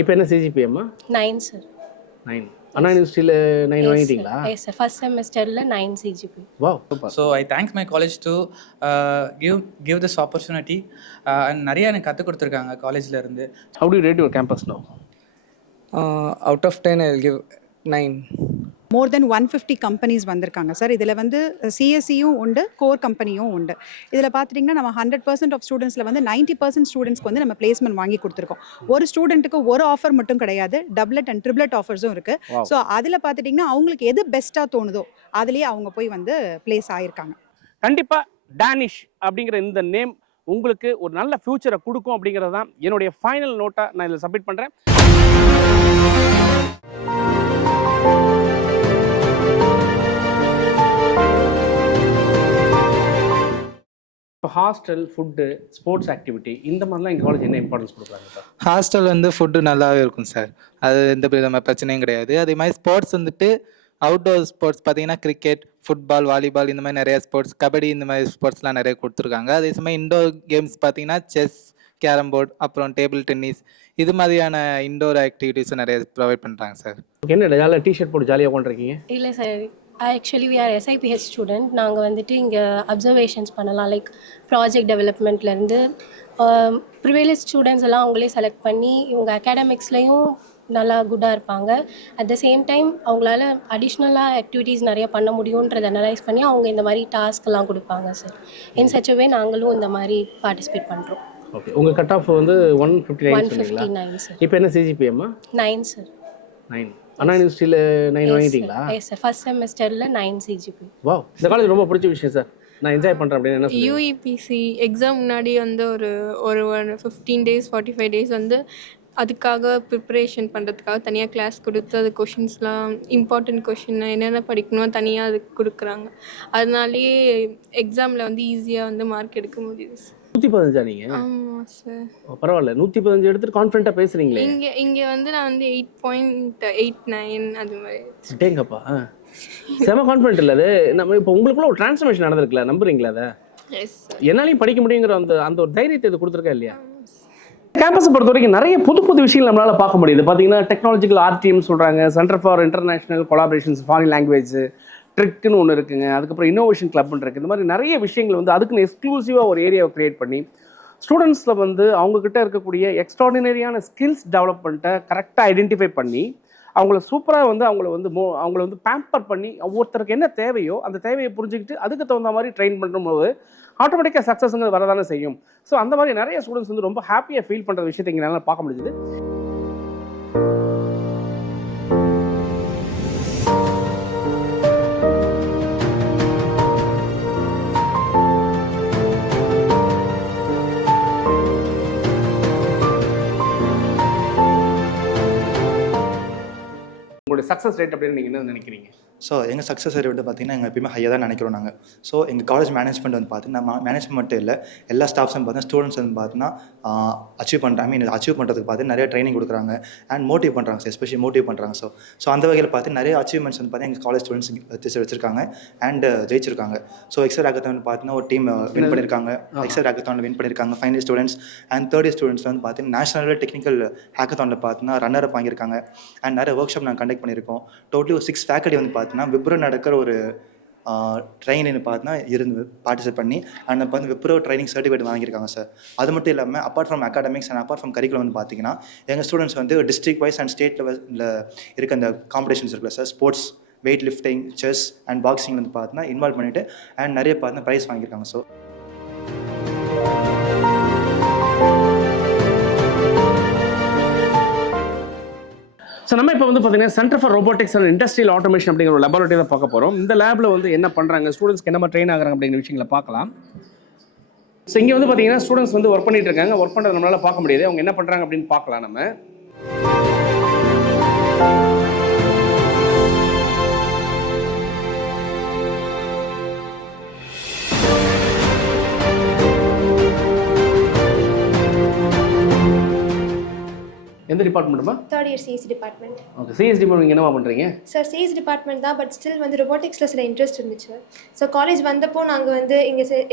இப்போ என்ன சிஜிபிஎம்மா? 9 சார். 9. அண்ணா யூனிவர்சிட்டியில் 9 வாங்கிட்டீங்களா? Yes sir. ஃபர்ஸ்ட் செமஸ்டரில் 9 CGP. Wow super. So I thanks my college to give this opportunity. And நிறைய எனக்கு கற்றுக் கொடுத்துருக்காங்க காலேஜில் இருந்து. How do you rate your campus now? Out of 10 I'll give 9. More then 150 companies வந்திருக்காங்க சார். இதில் வந்து சிஎஸ்சியும் உண்டு, கோர் கம்பெனியும் உண்டு. இதில் பார்த்துட்டிங்கன்னா நம்ம 100% ஆஃப் ஸ்டூடெண்ட்ஸில் வந்து 90% ஸ்டூடெண்ட்ஸ்க்கு வந்து நம்ம பிளேஸ்மெண்ட் வாங்கி கொடுத்துருக்கோம். ஒரு ஸ்டூடெண்ட்டுக்கு ஒரு ஆஃபர் மட்டும் கிடையாது, டபுளட் அண்ட் ட்ரிபிளட் ஆஃபர்ஸும் இருக்குது. ஸோ அதில் பார்த்துட்டிங்கன்னா அவங்களுக்கு எது பெஸ்ட்டாக தோணுதோ அதுலேயே அவங்க போய் வந்து பிளேஸ் ஆகிருக்காங்க. கண்டிப்பாக டேனிஷ் அப்படிங்கிற இந்த நேம் உங்களுக்கு ஒரு நல்ல ஃபியூச்சரை கொடுக்கும் அப்படிங்கிறது தான் என்னுடைய ஃபைனல் நோட்டாக நான் இதில் சப்மிட் பண்ணுறேன். இப்போ ஹாஸ்டல், ஃபுட்டு, ஸ்போர்ட்ஸ் ஆக்டிவிட்டி இந்த மாதிரிலாம் எங்கள் காலேஜ் என்ன இம்பார்ட்டன்ஸ் கொடுக்குறாங்க சார்? ஹாஸ்டல் வந்து ஃபுட்டு நல்லாவே இருக்கும் சார். அது எந்த விதமான பிரச்சனையும் கிடையாது. அதே மாதிரி ஸ்போர்ட்ஸ் வந்துட்டு அவுட்டோர் ஸ்போர்ட்ஸ் பார்த்தீங்கன்னா கிரிக்கெட், ஃபுட்பால், வாலிபால் இந்த மாதிரி நிறைய ஸ்போர்ட்ஸ், கபடி இந்த மாதிரி ஸ்போர்ட்ஸ்லாம் நிறைய கொடுத்துருக்காங்க. அதே சமயம் இண்டோர் கேம்ஸ் பார்த்தீங்கன்னா செஸ், கேரம் போர்டு, அப்புறம் டேபிள் டென்னிஸ் இது மாதிரியான இண்டோர் ஆக்டிவிட்டீஸும் நிறைய ப்ரொவைட் பண்ணுறாங்க சார். என்ன ஜாலியாக டிஷர்ட் போட்டு ஜாலியாக உட்காந்துருக்கீங்க? இல்லை sir, actually we are SIPH student. நாங்கள் வந்துட்டு இங்கே அப்சர்வேஷன்ஸ் பண்ணலாம், லைக் ப்ராஜெக்ட் டெவலப்மெண்ட்லேருந்து ப்ரிவிலேஜ் ஸ்டூடெண்ட்ஸ் எல்லாம் அவங்களே செலக்ட் பண்ணி இவங்க அகாடமிக்ஸ்லேயும் நல்லா குட்டாக இருப்பாங்க. அட் த சேம் டைம் அவங்களால அடிஷ்னலாக ஆக்டிவிட்டீஸ் நிறைய பண்ண முடியுன்றதை அனலைஸ் பண்ணி அவங்க இந்த மாதிரி டாஸ்க்லாம் கொடுப்பாங்க சார். இன் சச் அ வே நாங்களும் இந்த மாதிரி பார்ட்டிசிபேட் பண்ணுறோம். ஓகே, உங்கள் கட் ஆஃப் வந்து 159 சார். இப்போ என்ன சிஜிபிஎம்மா? 9 சார். 9. அண்ணா யூனிவர்சிட்டியில் 9 வாங்கிட்டீங்களா? Yes sir. ஃபர்ஸ்ட் செமஸ்டரில் 9 சிஜிபி. வாவ், இந்த காலேஜ் ரொம்ப பிடிச்ச விஷயம் சார். நான் என்ஜாய் பண்ணுறேன் அப்படின்னு என்ன சொல்லுங்க? UEPC எக்ஸாம் முன்னாடி வந்து ஒரு 15 டேஸ் 45 டேஸ் வந்து அதுக்காக ப்ரிப்பரேஷன் பண்ணுறதுக்காக தனியாக கிளாஸ் கொடுத்து அது கொஷின்ஸ்லாம் இம்பார்ட்டண்ட் கொஷின் என்னென்ன படிக்கணும் தனியாக அதுக்கு கொடுக்குறாங்க. அதனாலேயே எக்ஸாமில் வந்து ஈஸியாக வந்து மார்க் எடுக்க முடியுது சார். 115 நீங்கள்? ஆமாம் சார். பரவாயில்ல, 115 எடுத்துட்டு கான்ஃபிடென்ட்டாக பேசுகிறீங்களே. இங்கே வந்து நான் வந்து 8.89 அது மாதிரி. டேங்கப்பா, செம கான்ஃபிடென்ட் இல்லை அது. நம்ம இப்போ உங்களுக்குள்ள ஒரு டிரான்ஸ்ஃபர்மேஷன் நடந்திருக்குல்ல, நம்புறீங்களா அதை? Yes sir. என்னாலையும் படிக்க முடியுங்கிற அந்த ஒரு தைரியத்தை இது கொடுத்துருக்கா இல்லையா? கேம்பஸை பொறுத்த வரைக்கும் நிறைய புது புது விஷயங்கள் நம்மளால் பார்க்க முடியுது. பார்த்தீங்கன்னா டெக்னாலஜிக்கல் RTM சொல்கிறாங்க, centre for international collaborations foreign language, ட்ரிக்குன்னு ஒன்று இருக்குங்க. அதுக்கப்புறம் இன்னோவேஷன் கிளப்னு இருக்குது. இந்த மாதிரி நிறைய விஷயங்கள் வந்து அதுக்குன்னு எக்ஸ்க்ளூசிவாக ஒரு ஏரியாவை க்ரியேட் பண்ணி ஸ்டூடெண்ட்ஸில் வந்து அவங்கக்கிட்ட இருக்கக்கூடிய எக்ஸ்ட்ராடினரியான ஸ்கில்ஸ் டெவலப்மெண்ட்டை கரெக்டாக ஐடென்டிஃபை பண்ணி அவங்கள சூப்பராக வந்து அவங்கள வந்து பேம்பர் பண்ணி ஒவ்வொருத்தருக்கு என்ன தேவையோ அந்த தேவையை புரிஞ்சுக்கிட்டு அதுக்கு தகுந்த மாதிரி ட்ரெயின் பண்ணும்போது ஆட்டோமேட்டிக்காக சக்ஸஸ்ங்கிறது வரதானே செய்யும். ஸோ அந்த மாதிரி நிறைய ஸ்டூடெண்ட்ஸ் வந்து ரொம்ப ஹாப்பியாக ஃபீல் பண்ணுற விஷயத்தை எங்களால் பார்க்க முடியுது. உங்களுடைய சக்ஸஸ் ரேட் அப்படின்னு நீங்கள் என்ன நினைக்கிறீங்க? ஸோ எங்கள் சக்ஸஸ் ரேட் வந்து பார்த்திங்கன்னா எங்கள் எப்பயுமே ஹையாக தான் நினைக்கிறோம் நாங்கள். ஸோ எங்கள் காலேஜ் மேனேஜ்மெண்ட் வந்து பார்த்தீங்கன்னா மேனேஜ்மெண்ட் மட்டும் இல்லை, எல்லா ஸ்டாஃப்ஸும் பார்த்தீங்கன்னா ஸ்டூடெண்ட்ஸ் வந்து பார்த்தீங்கன்னா அச்சீவ் பண்ணுறதுக்கு பார்த்து நிறைய ட்ரைனிங் கொடுக்குறாங்க அண்ட் மோட்டிவ் பண்ணுறாங்க சார், எஸ்பெஷலி மோட்டிவ் பண்ணுறாங்க. ஸோ அந்த வகையில் பார்த்து நிறைய அச்சீவ்மெண்ட்ஸ் வந்து பார்த்தீங்கன்னா எங்கள் காலேஜ் ஸ்டூடெண்ட்ஸ் வச்சிருக்காங்க அண்ட் ஜெயிச்சிருக்காங்க. ஸோ எக்ஸர் ஹேக்கத்தான் பார்த்தீங்கன்னா ஒரு டீம் வின் பண்ணியிருக்காங்க. எக்ஸர் ஹேக்கத்தானில் வின் பண்ணியிருக்காங்க final year students and third year students வந்து பார்த்தீங்கன்னா நேஷனல் டெக்னிக்கல் ஹேக்கத்தானில் பார்த்தீங்கன்னா ரன்னர் அப் வாங்கியிருக்காங்க அண்ட் நிறைய ஒர்க் ஷாப் நாங்கள் கண்டக்ட் பண்ணியிருக்கோம். டோட்டலி ஒரு 6 ஃபேக்கல்ட்டி வந்து பார்த்தீங்கன்னா விப்ரோ நடக்கிற ஒரு ட்ரைனிங் பார்த்தீங்கன்னா இருந்து பார்ட்டிசிபேட் பண்ணி அண்ட் அப்போ வந்து விப்ரோ ட்ரைனிங் சர்டிஃபிகேட் வாங்கியிருக்காங்க சார். அது மட்டும் இல்லாமல் apart from academics and apart from curriculum வந்து பார்த்தீங்கன்னா எங்கள் ஸ்டூடெண்ட்ஸ் வந்து டிஸ்ட்ரிக்ட் வைஸ் அண்ட் ஸ்டேட் லெவலில் இருக்க அந்த காம்படிஷன்ஸ் இருக்குல்ல sir, sports, weight lifting, chess and boxing வந்து பார்த்தீங்கன்னா இன்வால்வ் பண்ணிவிட்டு அண்ட் நிறைய பார்த்தீங்கன்னா ப்ரைஸ் வாங்கியிருக்காங்க. ஸோ ஸோ நம்ம இப்போ வந்து பார்த்தீங்கன்னா centre for robotics and industrial automation அப்படிங்கிற ஒரு லெபார்ட்டரி தான் பார்க்க போகிறோம். இந்த லேபில் வந்து என்ன பண்ணுறாங்க, ஸ்டூடெண்ட்ஸ்க்கு என்ன ட்ரெயின் ஆகுறாங்க அப்படிங்கிற விஷயங்களை பார்க்கலாம். ஸோ இங்கே வந்து பார்த்தீங்கன்னா ஸ்டூடெண்ட்ஸ் வந்து ஒர்க் பண்ணிட்டு இருக்காங்க. ஒர்க் பண்ணுறது நம்மளால் பார்க்க முடியாது, அவங்க என்ன பண்ணுறாங்க அப்படின்னு பார்க்கலாம் நம்ம. எந்த டிபார்ட்மெண்ட்டுமா? Third year CSC department. Okay, CS department என்னவா பண்ணுறீங்க? சார் சிஎஸ் டிபார்ட்மெண்ட் தான், பட் ஸ்டில் வந்து ரொபோட்டிக்ஸில் சில இன்ட்ரெஸ்ட் இருந்துச்சு. ஸோ காலேஜ் வந்தப்போ நாங்கள் வந்து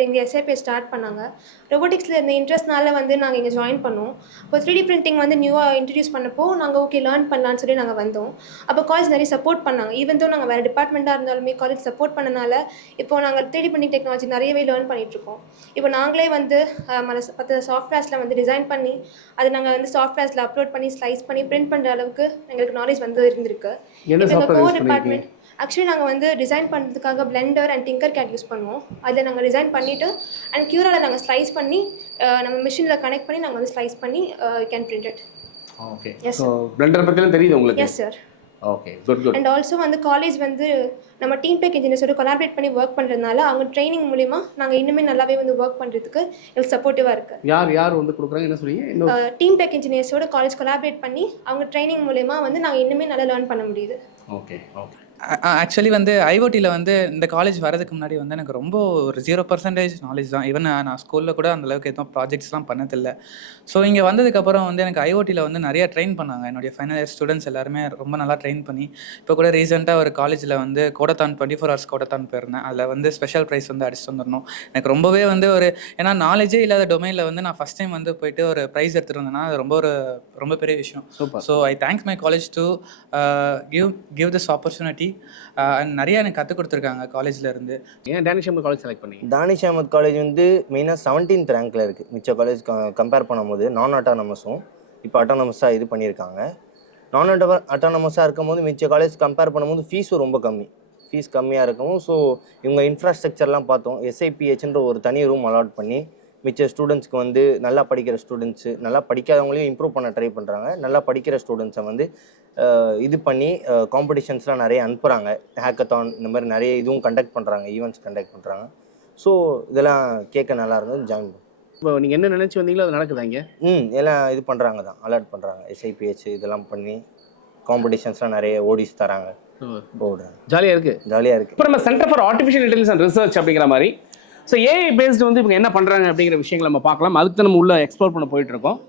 எங்கள் எஸ்ஐபியை ஸ்டார்ட் பண்ணாங்க. ரொபோட்டிக்ஸில் இருந்த இன்ட்ரெஸ்ட்னால வந்து நாங்கள் இங்கே ஜாயின் பண்ணோம். இப்போ 3D பிரிண்டிங் வந்து நியூவாக இன்ட்ரடியூஸ் பண்ணப்போ நாங்கள் ஓகே லேர்ன் பண்ணலான்னு சொல்லி நாங்கள் வந்தோம். அப்போ காலேஜ் நிறைய சப்போர்ட் பண்ணாங்க. ஈவன் தோ நாங்கள் வேறு டிபார்ட்மெண்ட்டாக இருந்தாலுமே காலேஜ் சப்போர்ட் பண்ணனால இப்போ நாங்கள் 3D பிரிண்டிங் டெக்னாலஜி நிறையவே லேர்ன் பண்ணிகிட்ருக்கோம். இப்போ நாங்களே வந்து 10 சாஃப்ட்வேர்ஸில் வந்து டிசைன் பண்ணி அதை நாங்கள் வந்து சாஃப்ட்வேர்ஸில் அப்லோட் பண்ணி ஸ்லைஸ் பண்ணி பிரிண்ட் பண்ணுற அளவுக்கு எங்களுக்கு நாலேஜ் வந்து இருந்திருக்கு. இப்போ எங்கள் கோர் டிபார்ட்மெண்ட் ஆக்சுவலி நாங்கள் வந்து டிசைன் பண்ணுறதுக்காக Blender and Tinkercad use பண்ணுவோம். அதில் நாங்கள் டிசைன் பண்ணிவிட்டு அண்ட் க்யூராவில் நாங்கள் ஸ்லைஸ் பண்ணி நம்ம மிஷினில் கனெக்ட் பண்ணி நாங்கள் வந்து ஸ்லைஸ் பண்ணி can print it. Okay, Yes, so Blender பற்றிலாம் தெரியுது உங்களுக்கு? Yes sir. Okay, good good. And also வந்து காலேஜ் வந்து நம்ம டீம் பேக் இன்ஜினியர்ஸோட கொலாபரேட் பண்ணி ஒர்க் பண்ணுறதுனால அவங்க ட்ரைனிங் மூலிமா நாங்கள் இன்னுமே நல்லாவே வந்து ஒர்க் பண்ணுறதுக்கு எங்களுக்கு சப்போர்ட்டிவாக இருக்குது. யார் வந்து கொடுக்குறாங்க, என்ன சொல்றீங்க? டீம் பேக் இன்ஜினியர்ஸோட காலேஜ் கொலாபரேட் பண்ணி அவங்க ட்ரைனிங் மூலிமா வந்து நாங்கள் இன்னுமே நல்லா லேர்ன் பண்ண முடியுது. Okay okay. ஆக்சுவலி வந்து ஐஓடியில் வந்து இந்த காலேஜ் வரதுக்கு முன்னாடி வந்து எனக்கு ரொம்ப ஒரு 0% நாலேஜ் தான். ஈவன் நான் ஸ்கூலில் கூட அந்தளவுக்கு எதுவும் ப்ராஜெக்ட்ஸ்லாம் பண்ணதில்லை. ஸோ இங்கே வந்ததுக்கப்புறம் வந்து எனக்கு ஐஓடியில் வந்து நிறைய ட்ரெயின் பண்ணாங்க. என்னுடைய ஃபைனல் இயர் ஸ்டூடெண்ட்ஸ் எல்லாருமே ரொம்ப நல்லா ட்ரெயின் பண்ணி, இப்போ கூட ரீசெண்டாக ஒரு காலேஜில் வந்து கோடத்தான் 24 hours கோடத்தான் போயிருந்தேன். அதில் வந்து ஸ்பெஷல் ப்ரைஸ் வந்து அடிச்சுட்டு வந்துடணும். எனக்கு ரொம்பவே வந்து ஒரு ஏன்னா நாலேஜே இல்லாத டொமைனில் வந்து நான் ஃபஸ்ட் டைம் வந்து போயிட்டு ஒரு ப்ரைஸ் எடுத்துகிட்டு வந்தேன்னா அது ரொம்ப பெரிய விஷயம். Super. So I thanks my college to give this opportunity. நிறைய எனக்கு கற்றுக் கொடுத்துருக்காங்க காலேஜில் இருந்து. ஏன் டேனிஷ் அஹமத் காலேஜ் செலக்ட் பண்ணீங்க? தானிஷ் அஹமத் காலேஜ் வந்து மெயினாக 17th ரேங்க்கில் இருக்குது. மிச்ச காலேஜ் கம்பேர் பண்ணும்போது நான் அட்டானமஸும் இப்போ அட்டானமஸாக இது பண்ணியிருக்காங்க. நான் அட்டானமஸாக இருக்கும்போது மிச்ச காலேஜ் கம்பேர் பண்ணும்போது ஃபீஸும் ரொம்ப கம்மி. ஃபீஸ் கம்மியாக இருக்கவும் ஸோ இவங்க இன்ஃப்ராஸ்ட்ரக்சர்லாம் பார்த்தோம். எஸ்ஐபிஹெச்ன்ற ஒரு தனி ரூம் அலாட் பண்ணி மிச்ச ஸ்டூடெண்ட்ஸ்க்கு வந்து நல்லா படிக்கிற ஸ்டூடெண்ட்ஸு, நல்லா படிக்காதவங்களையும் இம்ப்ரூவ் பண்ண ட்ரை பண்ணுறாங்க. நல்லா படிக்கிற ஸ்டூடெண்ட்ஸை வந்து இது பண்ணி காம்படிஷன்ஸ்லாம் நிறைய அனுப்புகிறாங்க. ஹேக்கத்தான் இந்த மாதிரி நிறைய இதுவும் கண்டக்ட் பண்ணுறாங்க, ஈவெண்ட்ஸ் கண்டக்ட் பண்ணுறாங்க. ஸோ இதெல்லாம் கேட்க நல்லா இருந்தது, ஜாயின் பண்ணோம். இப்போ நீங்கள் என்ன நினச்சி வந்தீங்களோ அது நடக்குதா இங்கே? எல்லாம் இது பண்ணுறாங்க தான், அலர்ட் பண்ணுறாங்க. எஸ்ஐபிஹெச் இதெல்லாம் பண்ணி காம்படிஷன்ஸ்லாம் நிறைய ஓடிஸ் தராங்க, போடுறாங்க. ஜாலியாக இருக்குது. ஜாலியாக இருக்குது. இப்போ நம்ம centre for artificial intelligence and research அப்படிங்கிற மாதிரி ஸோ ஏஐ பேஸ்டு வந்து இவங்க என்ன பண்ணுறாங்க அப்படிங்கிற விஷயங்களை நம்ம பார்க்கலாம். அதுக்கு தான் நம்ம உள்ள எக்ஸ்ப்ளோர் பண்ண போயிட்டுருக்கோம்.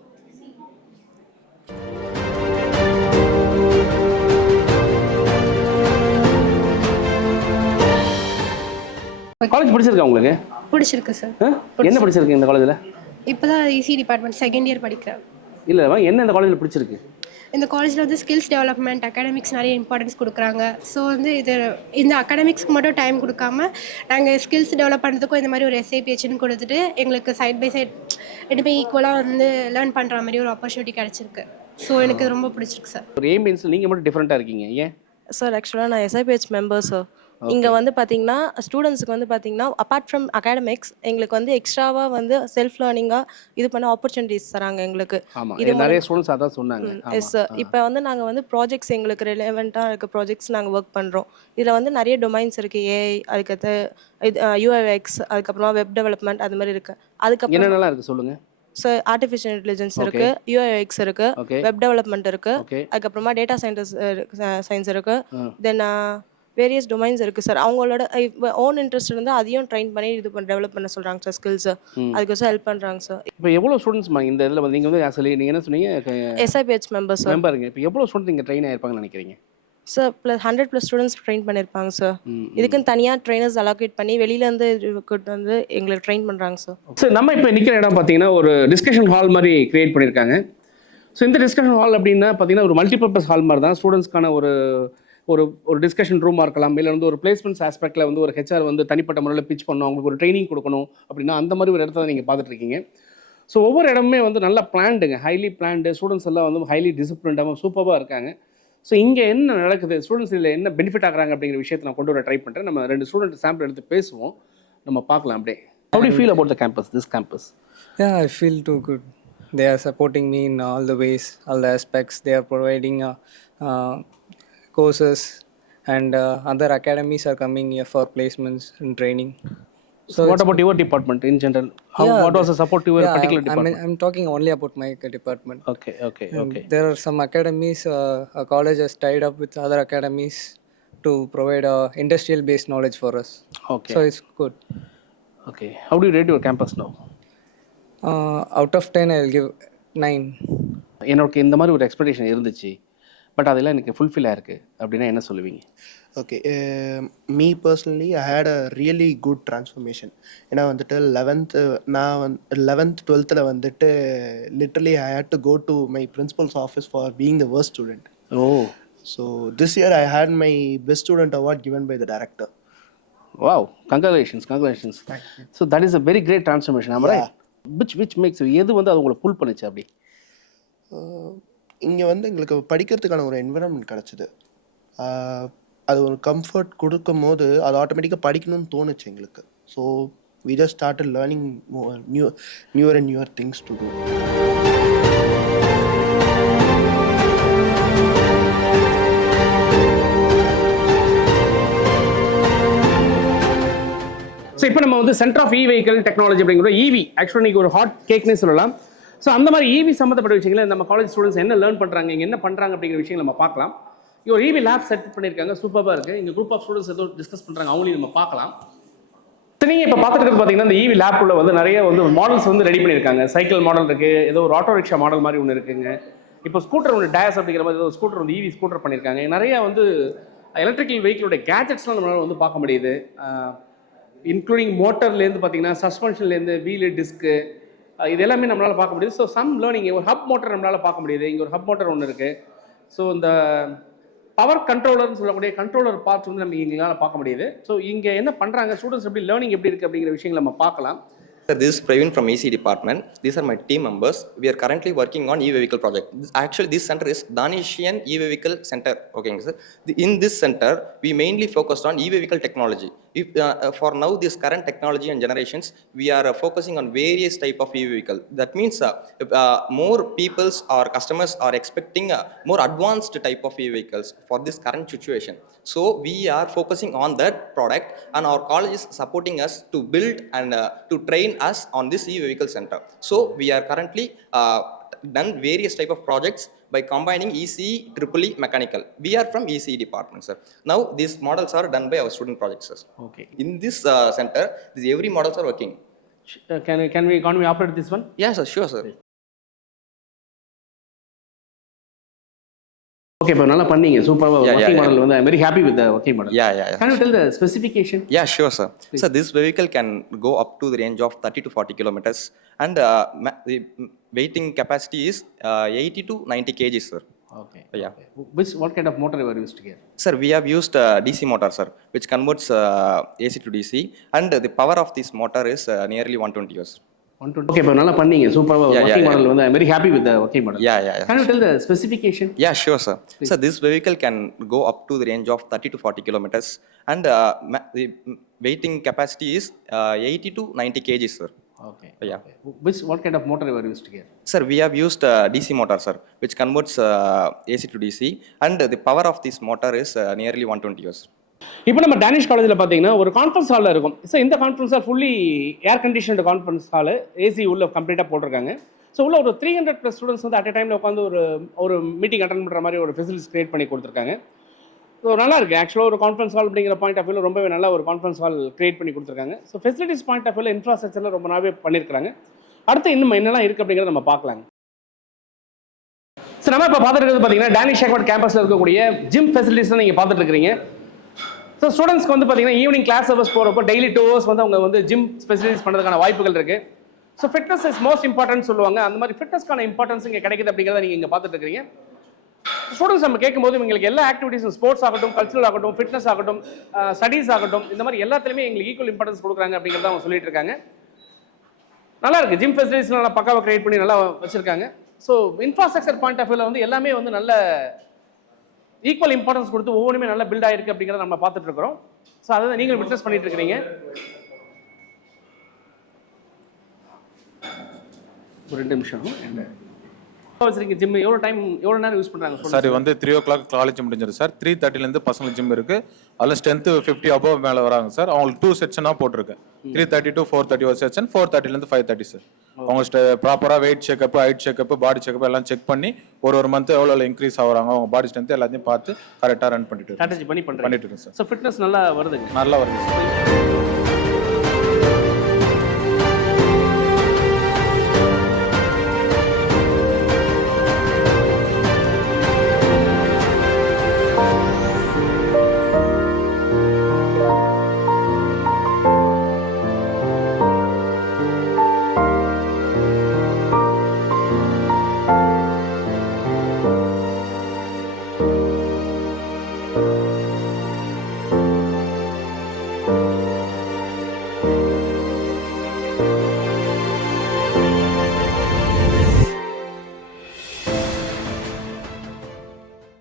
காலேஜ் பிடிச்சிருக்கா உங்களுக்கு? பிடிச்சிருக்கு சார். என்ன பிடிச்சிருக்கு இந்த காலேஜில்? இப்போ தான் இசி டிபார்ட்மெண்ட் செகண்ட் இயர் படிக்கிறேன். இல்லை என்ன இந்த காலேஜில் பிடிச்சிருக்கு? இந்த காலேஜில் வந்து ஸ்கில்ஸ் டெவலப்மெண்ட், அகாடமிக்ஸ் நிறைய இம்பார்ட்டன்ஸ் கொடுக்குறாங்க. ஸோ வந்து இந்த அகாடமிக்ஸ்க்கு மட்டும் டைம் கொடுக்காம நாங்கள் ஸ்கில்ஸ் டெவலப் பண்ணுறதுக்கும் இந்த மாதிரி ஒரு எஸ்ஐபிஹெச்னு கொடுத்துட்டு எங்களுக்கு சைட் பை சைட் ரெண்டுமே ஈக்குவலாக வந்து லேர்ன் பண்ணுற மாதிரி ஒரு ஆப்பர்ச்சுனிட்டி கிடச்சிருக்கு. ஸோ எனக்கு ரொம்ப பிடிச்சிருக்கு சார். ஒரு எய்ம்ஸ் நீங்கள் மட்டும் டிஃப்ரெண்ட்டாக இருக்கீங்க, ஏன் சார்? ஆக்சுவலாக நான் எஸ்ஐபிஹெச் மெம்பர் சார். இங்கே வந்து பார்த்தீங்கன்னா ஸ்டூடெண்ட்ஸுக்கு வந்து பார்த்தீங்கன்னா அப்பார்ட் ஃப்ரம் அகாடமிக்ஸ் எங்களுக்கு வந்து எக்ஸ்ட்ராவாக வந்து செல்ஃப் லேர்னிங்காக இது பண்ண ஆப்பர்ச்சுனிட்டிஸ் தராங்க எங்களுக்கு. இது நிறைய ஸ்டூடெண்ட்ஸ் அதான் சொன்னாங்க. Yes sir. இப்போ வந்து நாங்கள் வந்து ப்ராஜெக்ட்ஸ் எங்களுக்கு ரெலவெண்ட்டாக இருக்க ப்ராஜெக்ட்ஸ் நாங்கள் ஒர்க் பண்ணுறோம். இதில் வந்து நிறைய டொமைன்ஸ் இருக்குது. ஏஐ, அதுக்கடுத்து யூஐஎக்ஸ், அதுக்கப்புறமா வெப் டெவலப்மெண்ட், அது மாதிரி இருக்குது. அதுக்கப்புறம் என்னென்னலாம் இருக்குது சொல்லுங்கள் சார். ஆர்டிஃபிஷியல் இன்டெலிஜென்ஸ் இருக்குது, யூஐஎக்ஸ் இருக்குது, வெப் டெவலப்மெண்ட் இருக்குது, அதுக்கப்புறமா டேட்டா சயின்ஸ் இருக்குது, தென் வேரியஸ் டொமைன்ஸ் இருக்குது சார். அவங்களோட ஓன் இன்ட்ரெஸ்ட் இருந்தால் அதையும் ட்ரைன் பண்ணி இது டெவலப் பண்ண சொல்கிறாங்க சார், ஸ்கில்ஸை. அதுக்கோசம் ஹெல்ப் பண்ணுறாங்க சார். இப்போ எவ்வளோ ஸ்டூடெண்ட்ஸ் இந்த இதில் வந்து நீங்கள் வந்து ஆக்சுவலி நீங்கள் என்ன சொன்னீங்க? எஸ்ஐபிஹெச் மெம்பர் சார். மெம்பருங்க. இப்போ எவ்வளோ ஸ்டூடெண்ட் இங்கே ட்ரெயின் ஆயிருப்பாங்கன்னு நினைக்கிறீங்க? சார் +100+ ஸ்டூடெண்ட்ஸ் ட்ரெயின் பண்ணியிருப்பாங்க சார். இதுக்குன்னு தனியாக ட்ரைனர்ஸ் அலோகேட் பண்ணி வெளியிலேருந்து வந்து எங்களுக்கு ட்ரெயின் பண்ணுறாங்க சார். சார் நம்ம இப்போ நிற்கிற இடம் பார்த்தீங்கன்னா ஒரு டிஸ்கஷன் ஹால் மாதிரி கிரியேட் பண்ணியிருக்காங்க. ஸோ இந்த டிஸ்கஷன் ஹால் அப்படின்னா பார்த்தீங்கன்னா ஒரு மல்டிபர்பஸ் ஹால் மாதிரி தான். ஸ்டூடெண்ட்ஸ்க்கான ஒரு டிஸ்கஷன் ரூமாக இருக்கலாம், இல்லை வந்து ஒரு பிளேஸ்மெண்ட்ஸ் ஆஸ்பெக்டில் வந்து ஒரு ஹெச்ஆர் வந்து தனிப்பட்ட முறையில் பிச் பண்ணணும், அவங்களுக்கு ஒரு ட்ரைனிங் கொடுக்கணும் அப்படின்னா அந்த மாதிரி ஒரு இடத்த நீங்கள் பார்த்துட்ருக்கீங்க. ஸோ ஒவ்வொரு இடமுமே வந்து நல்லா பிளான்டுங்க, ஹைலி பிளான்டு. ஸ்டூடெண்ட்ஸ் எல்லாம் வந்து ஹைலி டிசிப்ளின்டாக சூப்பராக இருக்காங்க. ஸோ இங்கே என்ன நடக்குது, ஸ்டூடெண்ட்ஸ் இதில் என்ன பெனிஃபிட் ஆகுறாங்க அப்படிங்கிற விஷயத்தை நான் கொண்டு வர ட்ரை பண்ணுறேன். நம்ம 2 ஸ்டூடெண்ட் சாம்பிள் எடுத்து பேசுவோம், நம்ம பார்க்கலாம் அப்படியே. How do you feel about the campus, this campus? Yeah, I feel too good. They are supporting me in all the ways, all the aspects. They are providing courses and other academies are coming here for placements and training. So what about your department in general? What was the support to your particular department? I'm talking only about my department. Okay. There are some academies, a college has tied up with other academies to provide industrial based knowledge for us. Okay. So it's good. Okay. How do you rate your campus now? Out of 10 I'll give 9. எனக்கு இந்த மாதிரி ஒரு expectation இருந்துச்சு, but அதெல்லாம் எனக்கு fulfil ஆயிருக்கு அப்படின்னா என்ன சொல்லுவீங்க? Okay, me personally I had a really good transformation. ஏன்னா வந்துட்டு 11th 12th வந்துட்டு literally I had to go to my principal's office for being the worst student. Oh, so this year I had my best student award given by the director. Wow, congratulations. So that is a very great transformation. ஆமாம், which makes எது வந்து அது உங்களை புல் பண்ணுச்சு அப்படி? இங்கே வந்து எங்களுக்கு படிக்கிறதுக்கான ஒரு என்விரான்மெண்ட் கிடச்சிது. அது ஒரு கம்ஃபர்ட் கொடுக்கும் போது அது ஆட்டோமேட்டிக்காக படிக்கணும்னு தோணுச்சு எங்களுக்கு. So we just started learning newer and newer things to do. So இப்போ நம்ம வந்து சென்டர் ஆஃப் வெஹிக்கல் டெக்னாலஜி அப்படிங்கிற ஈவி ஆக்சுவலாக இன்றைக்கி ஒரு ஹாட் கேக்னே சொல்லலாம். ஸோ அந்த மாதிரி ஈவி சம்மந்தப்பட்ட விஷயங்களை நம்ம காலேஜ் ஸ்டூடெண்ட்ஸ் என்ன லேர்ன் பண்ணுறாங்க, இங்கே என்ன பண்ணுறாங்க அப்படிங்கிற விஷயங்கள் நம்ம பார்க்கலாம். இங்கே ஒரு ஈவி லேப் செட் பண்ணியிருக்காங்க, சூப்பராக இருக்குது. இங்கே குரூப் ஆஃப் ஸ்டூடெண்ட்ஸ் ஏதோ டிஸ்கஸ் பண்ணுறாங்க, அவங்களையும் நம்ம பார்க்கலாம். நீங்கள் இப்போ பார்த்துட்டு பார்த்தீங்கன்னா இந்த ஈவி லேப்புள்ள வந்து நிறைய வந்து மாடல்ஸ் வந்து ரெடி பண்ணியிருக்காங்க. சைக்கிள் மாடல் இருக்குது, ஏதோ ஒரு ஆட்டோ ரிக்ஷா மாடல் மாதிரி ஒன்று இருக்குங்க. இப்போ ஸ்கூட்டர் ஒன்று டேஸ் அப்படிங்கிற மாதிரி ஏதோ ஸ்கூட்டர் வந்து ஈவி ஸ்கூட்டர் பண்ணியிருக்காங்க. நிறையா வந்து எலக்ட்ரிக்கல் வெஹிக்கிளோட கேஜெட்ஸ்லாம் நம்மளால் வந்து பார்க்க முடியுது. இன்க்ளூடிங் மோட்டர்லேருந்து பார்த்தீங்கன்னா சஸ்பென்ஷன்லேருந்து வீலு, டிஸ்க்கு, இது எல்லாமே நம்மளால் பார்க்க முடியுது. ஸோ சம் லேர்னிங், ஒரு ஹப் மோட்டர் நம்மளால் பார்க்க முடியுது. இங்கே ஒரு ஹப் மோட்டர் ஒன்று இருக்குது. ஸோ இந்த பவர் கண்ட்ரோலர்னு சொல்லக்கூடிய கண்ட்ரோலர் பார்ட்ஸ் வந்து நம்ம எங்களால் பார்க்க முடியுது. ஸோ இங்கே என்ன பண்ணுறாங்க, ஸ்டூடெண்ட்ஸ் எப்படி லேர்னிங் எப்படி இருக்குது அப்படிங்கிற விஷயங்களை நம்ம பார்க்கலாம். This is Praveen from EC department. These are my team members. We are currently working on e-vehicle project. Actually, this center is Danishian e-vehicle center. Okay, sir. In this center, we mainly focused on e-vehicle technology. For now, this current technology and generations, we are focusing on various type of e-vehicle. That means more peoples or customers are expecting more advanced type of e-vehicles for this current situation. So we are focusing on that product, and our college is supporting us to build and to train us on this e-vehicle center. So we are currently done various type of projects by combining ECE, EEE, mechanical. We are from ECE department, sir. Now these models are done by our student projects, sir. Okay. In this center, every models are working. Can we operate this one? Yes, sir. Sure, sir. Okay, இப்போ நல்லா பண்ணீங்க, சூப்பராக working model வந்து I am very happy with the working model. Yeah. Can you tell the specification? Yeah, sure, sir. So this vehicle can go up to the range of 30 to 40 kilometers, and the weighting capacity is 80 to 90 kg, sir. Okay. Yeah. What kind of motor you are used here? Sir, we have used DC motor, sir, which converts AC to DC, and the power of this motor is nearly 120 years. Okay, இப்போ நல்லா பண்ணீங்க, சூப்பராக working model வந்து I am very happy with the working model. Yeah. Can you tell the specification? Yeah, sure, sir. So this vehicle can go up to the range of 30 to 40 kilometers, and the weighting capacity is 80 to 90 kg, sir. Okay. Yeah. What kind of motor you are used here? Sir, we have used DC motor, sir, which converts AC to DC, and the power of this motor is nearly 120 years. இப்போ நம்ம Danish காலேஜில் பார்த்தீங்கன்னா ஒரு conference ஹாலில் இருக்கும். So இந்த conference hall fully ஏர் conditioned conference hall, AC உள்ள கம்ப்ளீட்டாக போட்டிருக்காங்க. ஸோ உள்ள ஒரு 300+ ஸ்டூடெண்ட்ஸ் வந்து அட் அ டைமில் உட்காந்து ஒரு மீட்டிங் அட்டன் பண்ணுற மாதிரி ஒரு ஃபெசிலிட்டிஸ் கிரியேட் பண்ணி கொடுத்துருக்காங்க. ஸோ நல்லா இருக்குது ஆக்சுவலாக ஒரு கான்ஃபரன்ஸ் ஹால் அப்படிங்கிற பாயிண்ட் ஆஃப் வியூவில் ரொம்பவே நல்ல ஒரு கான்ஃபரன்ஸ் ஹால் கிரியேட் பண்ணி கொடுத்துருக்காங்க. ஸோ ஃபெசிலிட்டிஸ் பாயிண்ட் ஆஃப் வியூவில் இன்ஃப்ராஸ்ட்ரக்சரில் ரொம்ப நாளாவே பண்ணியிருக்காங்க. அடுத்து இன்னும் என்னெல்லாம் இருக்குது அப்படிங்கிறத நம்ம பார்க்கலாங்க. ஸோ நம்ம இப்போ பார்த்துட்டு இருக்கிறது பார்த்தீங்கன்னா டேனிஷ் அகாடமி கேம்பஸில் இருக்கக்கூடிய ஜிம் ஃபெசிலிட்டிஸ் தான் நீங்கள் பார்த்துட்டு இருக்கிறீங்க. ஸோ ஸ்டூடெண்ட்ஸ்க்கு வந்து பார்த்தீங்கன்னா ஈவினிங் கிளாஸ் ஹவர்ஸ் போகிறப்போ டெய்லி 2 hours வந்து அவங்க வந்து ஜிம் ஸ்பெசிலிட்டிஸ் பண்ணுறதுக்கான வாய்ப்புகள் இருக்குது. So fitness is most important சொல்லுவாங்க. அந்த மாதிரி ஃபிட்னஸ்க்கான இம்பார்ட்டன்ஸ் இங்கே கிடைக்குது அப்படிங்கிறத நீங்கள் இங்கே பார்த்துட்டு இருக்கிறீங்க. ஸ்டூடெண்ட்ஸ் நம்ம கேட்கும்போது எங்களுக்கு எல்லா ஆக்டிவிட்டீஸும் ஸ்போர்ட்ஸ் ஆகட்டும், கல்ச்சரல் ஆகட்டும், ஃபிட்னஸ் ஆகட்டும், ஸ்டடீஸ் ஆகட்டும், இந்த மாதிரி எல்லாத்துலேயுமே எங்களுக்கு ஈக்குவல் இம்பார்ட்டன்ஸ் கொடுக்குறாங்க அப்படிங்கிறத அவங்க சொல்லிட்டு இருக்காங்க. நல்லா இருக்குது, ஜிம் ஃபெசிலிட்டிஸ் நல்லா பக்காவாக கிரியேட் பண்ணி நல்லா வச்சுருக்காங்க. ஸோ இன்ஃப்ராஸ்ட்ரக்சர் பாயிண்ட் ஆஃப் வியூவில் வந்து எல்லாமே வந்து நல்ல ஈக்குவல் இம்பார்ட்டன்ஸ் கொடுத்து ஒவ்வொன்றுமே நல்லா பில்ட் ஆகிருக்கு அப்படிங்கிறத நம்ம பார்த்துட்டு இருக்கிறோம். ஸோ அதை நீங்கள் விட்னஸ் பண்ணிட்டு இருக்கிறீங்க. ஒரு 2 நிமிஷம் வச்சிருக்கீங்க. ஜிம் எவ்வளோ நேரம் யூஸ் பண்ணுறாங்க சார்? வந்து 3 o'clock காலேஜ் முடிஞ்சிடும் சார். 3:30 பசங்களுக்கு ஜிம் இருக்குது. அதில் ஸ்ட்ரென்த்து 50 above மேலே வராங்க சார். அவங்களுக்கு 2 செக்ஷனாக போட்டிருக்கு. 3:30 to 4:30 ஒரு செக்ஷன், 4:30 5:30 சார். அவங்க ப்ராப்பராக weight checkup, height checkup, body checkup எல்லாம் செக் பண்ணி ஒரு மந்த் எவ்வளோ இன்க்ரீஸ் ஆகுறாங்க, அவங்க பாடி ஸ்ட்ரென்த் எல்லாத்தையும் பார்த்து கரெக்டாக ரன் பண்ணிட்டு இருக்கேன் சார். ஸோ ஃபிட்னஸ் நல்லா வருதுங்க, நல்லா வருது sir.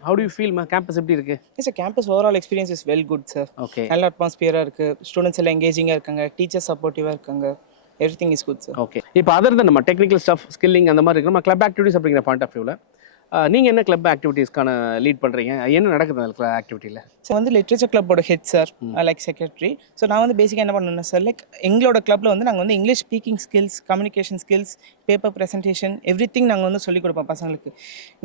How do you feel, ma? Campus எப்படி இருக்கு? Yes, sir. Campus overall experience is well good, sir. Okay. நல்ல அட்மாஸ்பியராக இருக்குது, ஸ்டூடெண்ட்ஸ் எல்லாம் எங்கேஜிங்காக இருக்காங்க, டீச்சர்ஸ் சப்போர்ட்டிவாக இருக்காங்க, everything is good, sir. Okay. இப்போ அதர் தான் நம்ம டெக்னிக்கல் ஸ்டஃப், ஸ்கில்லிங் அந்த மாதிரி இருக்கு. நம்ம கிளப் ஆக்டிவிட்டிஸ் அப்படிங்கிற பாயிண்ட் ஆஃப் வியூவில் நீங்கள் என்ன கிளப் ஆக்டிவிட்டீஸ்க்கான லீட் பண்ணுறீங்க? என்ன நடக்குது அந்த ஆக்டிவிட்டியில்? ஸோ வந்து லிட்ரேச்சர் கிளப்போட head sir, like secretary. So நான் வந்து பேசிக்காக என்ன பண்ணணும்னா சார், லைக் எங்களோட கிளப்பில் வந்து நாங்கள் வந்து English speaking skills, communication skills, paper presentation, everything நாங்கள் வந்து சொல்லிக் கொடுப்போம் பசங்களுக்கு.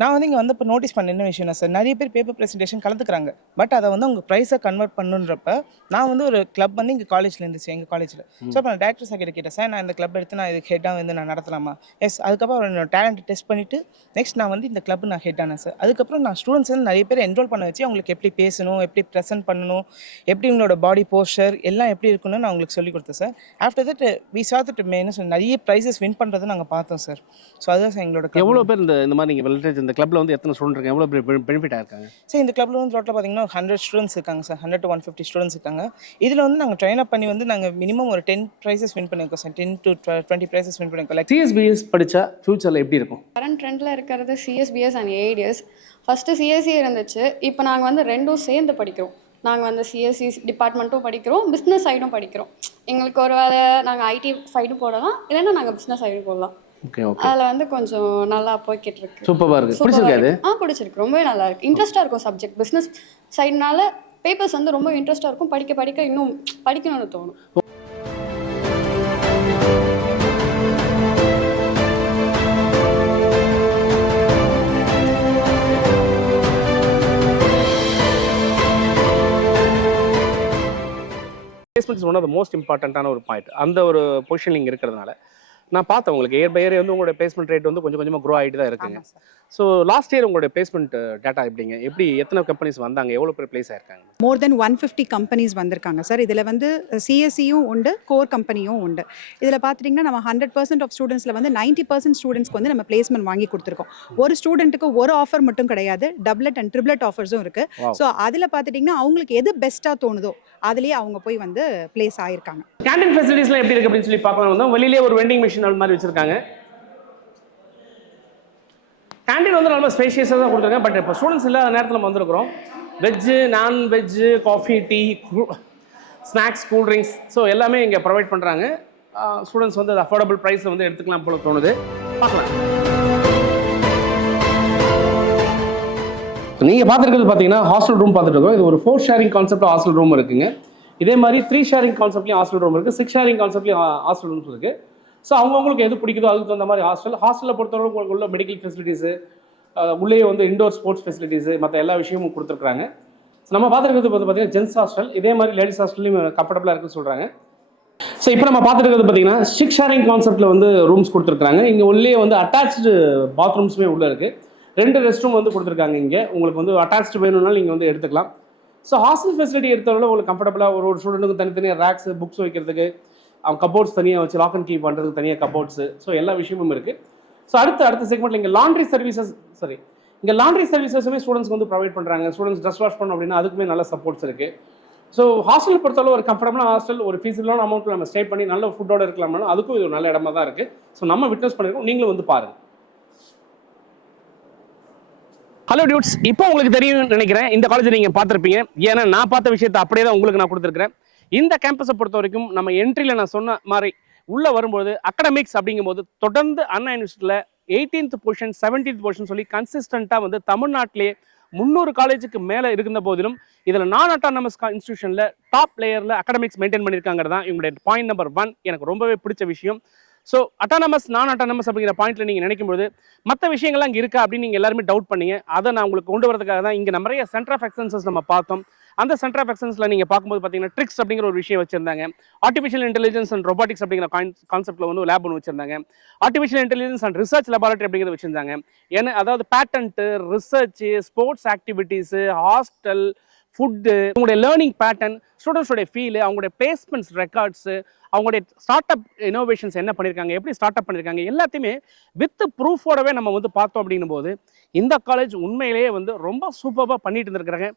நான் வந்து இங்கே வந்து இப்போ நோட்டீஸ் பண்ண என்ன விஷயம்னா சார், நிறைய பேர் பேப்பர் ப்ரெசன்டேஷன் கலந்துக்கிறாங்க, பட் அதை வந்து அவங்க ப்ரைஸை கன்வெர்ட் பண்ணுன்றப்ப நான் வந்து ஒரு கிளப் வந்து இங்கே காலேஜில் இருந்துச்சு, எங்கள் காலேஜில். ஸோ அப்போ நான் டேரக்டர் சார் கேட்டேன், சார் நான் இந்த கிளப் எடுத்து நான் இதுக்கு ஹெட்டாக வந்து நான் நடத்தலாமா? எஸ். அதுக்கப்புறம் என்னோட டேலண்ட் டெஸ்ட் பண்ணிவிட்டு நெக்ஸ்ட் நான் வந்து இந்த கிளப் நான் ஹெட் ஆனேன் சார். அதுக்கப்புறம் நான் ஸ்டூடெண்ட்ஸ் வந்து நிறைய பேர் என்ரோல் பண்ண வச்சு அவங்களுக்கு எப்படி பேசணும், எப்படி ப்ரெசென்ட் பண்ணணும், எப்படி உங்களோட பாடி போஸ்டர் எல்லாம் எப்படி இருக்குன்னு நான் உங்களுக்கு சொல்லிக் கொடுத்தேன் sir. After that we saw that மெயினாக சார் நிறைய ப்ரைஸஸ் வின் பண்ணுறதை நாங்கள் பார்த்தோம் சார். ஸோ அதுதான் சார் எங்களோட club. எவ்வளோ பேர் இந்த மாதிரி நீங்கள் லிட்ரேச்சர் இந்த கிளப்பில் வந்து எத்தனை ஸ்டூடெண்ட் இருக்காங்க, எவ்வளோ பேர் பெனிஃபிட் ஆயிருக்காங்க? சார் இந்த கிளப்பில் வந்து டோட்டலாக பார்த்தீங்கன்னா 100 ஸ்டூடெண்ட்ஸ் இருக்காங்க சார், 100 to 150 ஸ்டூடெண்ட்ஸ் இருக்காங்க. இதில் வந்து நாங்கள் ட்ரெயின் அப் பண்ணி வந்து நாங்கள் மினிமம் ஒரு 10 ப்ரைஸஸ் வின் பண்ணியிருக்கோம் சார், 10 to 20 ப்ரைஸஸ் வின் பண்ணியிருக்கோம். லைக் சிஎஸ்பிஎஸ் படித்தா ஃபியூச்சரில் எப்படி இருக்கும்? கரண்ட் ட்ரெண்டில் இருக்கிறது CSBS and AIDS. First CSC இருந்துச்சு, இப்போ நாங்கள் வந்து ரெண்டும் சேர்ந்து படிக்கிறோம். நாங்கள் வந்து சிஎஸ்சி டிபார்ட்மெண்ட்டும் படிக்கிறோம், பிஸ்னஸ் சைடும் படிக்கிறோம். எங்களுக்கு ஒரு வேலை நாங்கள் ஐடி சைடும் போடலாம், இல்லைன்னா நாங்கள் பிஸ்னஸ் சைடும் போடலாம். Okay okay. அதில் வந்து கொஞ்சம் நல்லா போய்கிட்டு இருக்கு. சூப்பராக இருக்குது. பிடிச்சிருக்காது? பிடிச்சிருக்கு, ரொம்பவே நல்லா இருக்குது. இன்ட்ரெஸ்ட்டாக இருக்கும் சப்ஜெக்ட். பிஸ்னஸ் சைடுனால பேப்பர்ஸ் வந்து ரொம்ப இன்ட்ரெஸ்ட்டாக இருக்கும், படிக்க படிக்க இன்னும் படிக்கணும்னு தோணும். Placement is one of the most இம்பார்ட்டண்ட்டான ஒரு பாயிண்ட். அந்த ஒரு பொசிஷனிங் இருக்கிறதுனால நான் பார்த்தேன் உங்களுக்கு இயர் பை இயர் வந்து உங்களோட பிளேஸ்மெண்ட் ரேட் வந்து கொஞ்சம் கொஞ்சமாக க்ரோ ஆகிட்டு தான் இருக்குங்க. ஸோ லாஸ்ட் இயர் உங்களோட பிளேஸ்மெண்ட் டேட்டா எப்படிங்க, எப்படி எத்தனை கம்பெனிஸ் வந்தாங்க, எவ்வளோ பேர் பிளேஸ் ஆயிருக்காங்க? மோர் தென் 150 கம்பெனிஸ் வந்திருக்காங்க சார். இதில் வந்து சிஎஸ்சியும் உண்டு, கோர் கம்பெனியும் உண்டு. இதில் பார்த்துட்டிங்கன்னா நம்ம 100% ஆஃப் ஸ்டூடெண்ட்ஸில் வந்து 90% ஸ்டூடெண்ட்ஸ்க்கு வந்து நம்ம பிளேஸ்மெண்ட் வாங்கி கொடுத்துருக்கோம். ஒரு ஸ்டூடெண்ட்டுக்கு ஒரு ஆஃபர் மட்டும் கிடையாது, டபுளட் அண்ட் ட்ரிபிளட் ஆஃபர்ஸும் இருக்குது. ஸோ அதில் பார்த்துட்டிங்கன்னா அவங்களுக்கு எது பெஸ்ட்டாக தோணுதோ அதுலேயே அவங்க போய் வந்து பிளேஸ் ஆகிருக்காங்க. கேண்டீன் ஃபெசிலிட்டிஸ்லாம் எப்படி இருக்குது அப்படின்னு சொல்லி பார்க்கலாம் வந்தோம். வெளியிலே ஒரு வெண்டிங் மிஷின் மாதிரி வச்சுருக்காங்க. கேண்டீன் வந்து ரொம்ப ஸ்பேஷியஸாக தான் கொடுத்துருக்காங்க. பட் இப்போ ஸ்டூடெண்ட்ஸ் இல்லாத நேரத்தில் நம்ம வந்திருக்கிறோம். Veg, non veg, coffee, tea, snacks, cool drinks, so எல்லாமே இங்கே ப்ரொவைட் பண்ணுறாங்க. ஸ்டூடெண்ட்ஸ் வந்து அஃபோர்டபுள் ப்ரைஸில் வந்து எடுத்துக்கலாம் போல தோணுது. பார்க்கலாம். நீங்கள் பார்த்துருக்கிறது பார்த்தீங்கன்னா ஹாஸ்டல் ரூம் பார்த்துட்டு இருக்கோம். இது ஒரு 4 ஷேரிங் கான்செப்ட் ஹாஸ்டல் ரூம் இருக்குங்க. இதே மாதிரி 3 ஷேரிங் கான்செப்ட்லையும் ஹாஸ்டல் ரூம் இருக்குது, 6 ஷேரிங் கான்செப்ட்லையும் ஹாஸ்டல் ரூம்ஸ் இருக்குது. ஸோ அவங்கவுங்களுக்கு எது பிடிக்குதோ அதுக்கு தகுந்த மாதிரி ஹாஸ்டலில் பொறுத்தவரை உங்களுக்கு உள்ள மெடிக்கல் ஃபெசிலிட்டிஸு, உள்ளே வந்து இண்டோர் ஸ்போர்ட்ஸ் ஃபெசிலிட்டிஸு, மற்ற எல்லா விஷயமும் கொடுத்துருக்குறாங்க. ஸோ நம்ம பார்த்துருக்கிறது வந்து பார்த்தீங்கன்னா ஜென்ஸ் ஹாஸ்டல். இதே மாதிரி லேடிஸ் ஹாஸ்டல்லையும் கம்ஃபர்டபுளாக இருக்குன்னு சொல்கிறாங்க. ஸோ இப்போ நம்ம பார்த்துருக்கிறது பார்த்தீங்கன்னா 6 ஷேரிங் கான்செப்ட்டில் வந்து ரூம்ஸ் கொடுத்துருக்காங்க. இங்கே உள்ளே வந்து அட்டாச்சு பாத்ரூம்ஸுமே உள்ளே இருக்குது. 2 ரெஸ்ட் ரூம் வந்து கொடுத்துருக்காங்க. இங்கே உங்களுக்கு வந்து அட்டாச்சு வேணும்னாலும் நீங்கள் வந்து எடுத்துக்கலாம். ஸோ ஹாஸ்டல் ஃபெசிலிட்டி எடுத்தவரை உங்களுக்கு கம்ஃபர்டபுளாக ஒரு ஸ்டூடெண்ட்டுக்கு தனித்தனியாக ரேக்ஸ், புக்ஸ் வைக்கிறதுக்கு, அவங்க கபோர்ட்ஸ் தனியாக வச்சு லாக் அண்ட் கீ பண்ணுறதுக்கு தனியாக கபோர்ட்ஸு, ஸோ எல்லா விஷயமும் இருக்குது. ஸோ அடுத்த செக்மெண்ட்டில் இங்கே லாண்ட்ரி சர்வீசஸுமே ஸ்டூடெண்ட்ஸ்க்கு வந்து ப்ரொவைட் பண்ணுறாங்க. ஸ்டூடெண்ட்ஸ் ட்ரெஸ் வாஷ் பண்ணணும் அப்படின்னா அதுக்குமே நல்ல சப்போர்ட்ஸ் இருக்குது. ஸோ ஹாஸ்டல் பொறுத்தளவு ஒரு கம்ஃபர்டபுளான ஹாஸ்டல், ஒரு ஃபீஸிபிளான அமௌண்ட்டில் நம்ம ஸ்டே பண்ணி நல்ல ஃபுட்டோட இருக்கலாம்னா அதுக்கும் இது ஒரு நல்ல இடமா தான் இருக்குது. ஸோ நம்ம விட்னஸ் பண்ணியிருக்கோம், நீங்களும் வந்து பாருங்கள். ஹலோ டியூட்ஸ், இப்போ உங்களுக்கு தெரியும்னு நினைக்கிறேன் இந்த காலேஜ் நீங்கள் பார்த்துருப்பீங்க. ஏன்னா நான் பார்த்த விஷயத்தை அப்படியே தான் உங்களுக்கு நான் கொடுத்துருக்கிறேன். இந்த கேம்பஸை பொறுத்த வரைக்கும் நம்ம என்ட்ரியில் நான் சொன்ன மாதிரி உள்ளே வரும்போது அகடமிக்ஸ் அப்படிங்கும்போது தொடர்ந்து அண்ணா யூனிவர்சிட்டியில் 18th பொசிஷன் 17th பொசிஷன் சொல்லி கன்சிஸ்டண்ட்டாக வந்து தமிழ்நாட்டிலே 300 காலேஜுக்கு மேலே இருந்த போதிலும் இதில் நான் அட்டானமஸ் இன்ஸ்டியூஷனில் டாப் லேயரில் அகடமிக்ஸ் மெயின்டைன் பண்ணியிருக்காங்கிறது தான் இவங்களுடைய பாயிண்ட் நம்பர் 1. எனக்கு ரொம்பவே பிடிச்ச விஷயம். ஸோ அட்டானமஸ் நான் அட்டானமஸ் அப்படிங்கிற பாயிண்ட்டில் நீங்கள் நினைக்கும்போது மற்ற விஷயங்கள்லாம் இங்கே இருக்கா அப்படின்னு நீங்கள் எல்லாருமே டவுட் பண்ணீங்க. அதை நான் உங்களுக்கு கொண்டு வரதுக்காக தான் இங்கே நிறைய சென்டர் ஆஃப் எக்ஸலன்சஸ் நம்ம பார்த்தோம். அந்த சென்டர் ஆஃப் எக்ஸலன்ஸில் நீங்கள் பார்க்கும்போது பார்த்தீங்கன்னா ட்ரிக்ஸ் அப்படிங்கிற ஒரு விஷயம் வச்சிருந்தாங்க. ஆர்டிஃபிஷியல் இன்டெலிஜென்ஸ் அண்ட் ரொபாட்டிக்ஸ் அப்படிங்கிற கான்செப்ட்டில் வந்து லேப் ஒன்று வச்சிருந்தாங்க. Artificial intelligence and research laboratory அப்படிங்கிறத வச்சிருந்தாங்க. ஏன்னா அதாவது patent, research, sports activities, hostel, food, அவங்களுடைய லேர்னிங் பேட்டர்ன், ஸ்டூடெண்ட்ஸோடைய ஃபீலு, அவங்களுடைய பிளேஸ்மெண்ட்ஸ் ரெக்கார்ட்ஸு, அவங்களுடைய ஸ்டார்ட் அப் இனோவேஷன்ஸ் என்ன பண்ணியிருக்காங்க, எப்படி ஸ்டார்ட் அப் பண்ணியிருக்காங்க, எல்லாத்தையுமே வித் ப்ரூஃபோடவே நம்ம வந்து பார்த்தோம் அப்படின்னும் போது இந்த காலேஜ் உண்மையிலேயே வந்து ரொம்ப சூப்பராக பண்ணிட்டு இருந்திருக்கிறாங்க.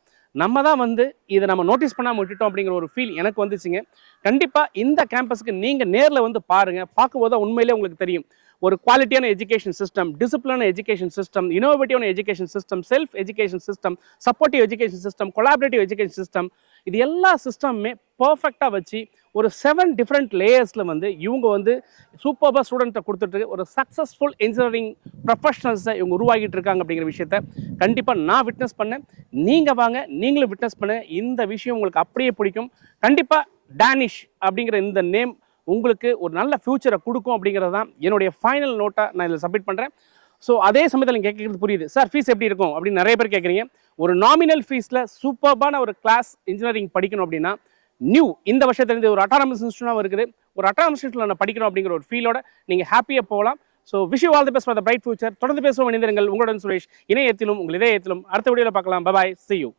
நம்ம தான் வந்து இதை நம்ம நோட்டீஸ் பண்ணாமல் விட்டுட்டோம் அப்படிங்கிற ஒரு ஃபீல் எனக்கு வந்துச்சுங்க. கண்டிப்பாக இந்த கேம்பஸுக்கு நீங்கள் நேரில் வந்து பாருங்கள். பார்க்கும்போது தான் உண்மையிலே உங்களுக்கு தெரியும். ஒரு குவாலிட்டியான எஜுகேஷன் சிஸ்டம், டிசிப்ளினான எஜுகேஷன் சிஸ்டம், இனோவேட்டிவான education system, self education system, supportive education system, collaborative education system, இது எல்லா சிஸ்டமுமே பர்ஃபெக்டாக வச்சு ஒரு 7 டிஃப்ரெண்ட் லேயர்ஸில் வந்து இவங்க வந்து சூப்பராக ஸ்டூடெண்ட்டை கொடுத்துட்டு ஒரு சக்ஸஸ்ஃபுல் இன்ஜினியரிங் ப்ரொஃபஷனல்ஸை இவங்க உருவாகிட்டு இருக்காங்க அப்படிங்கிற விஷயத்த கண்டிப்பாக நான் விட்னஸ் பண்ணேன். நீங்கள் வாங்க, நீங்களும் விட்னஸ் பண்ண. இந்த விஷயம் உங்களுக்கு அப்படியே பிடிக்கும். கண்டிப்பாக டானிஷ் அப்படிங்கிற இந்த நேம் உங்களுக்கு ஒரு நல்ல ஃப்யூச்சரை கொடுக்கும் அப்படிங்கிறது தான் என்னுடைய ஃபைனல் நோட்டாக நான் இதில் சப்மிட் பண்ணுறேன். ஸோ அதே சமயத்தில் நீங்கள் கேட்குறது புரியுது, சார் ஃபீஸ் எப்படி இருக்கும் அப்படின்னு நிறைய பேர் கேட்குறீங்க. ஒரு நாமினல் ஃபீஸில் சூப்பர்பான ஒரு கிளாஸ் இன்ஜினியரிங் படிக்கணும் அப்படின்னா நியூ இந்த வருஷத்துலேருந்து ஒரு அட்டானமஸ் இன்ஸ்டியூட்டாகவும் இருக்குது. ஒரு அட்டானமஸ் இன்ஸ்டியூட்டில் நான் படிக்கணும் அப்படிங்கிற ஒரு ஃபீலோட நீங்கள் ஹாப்பியாக போகலாம். So wish you all the best for the bright future. தொடர்ந்து பேசுவோம், இணைந்திருங்கள். உங்களுடன் சுரேஷ், இணையத்திலும் உங்கள் இதயத்திலும். அடுத்த வீடியோவில் பார்க்கலாம். Bye bye, see you.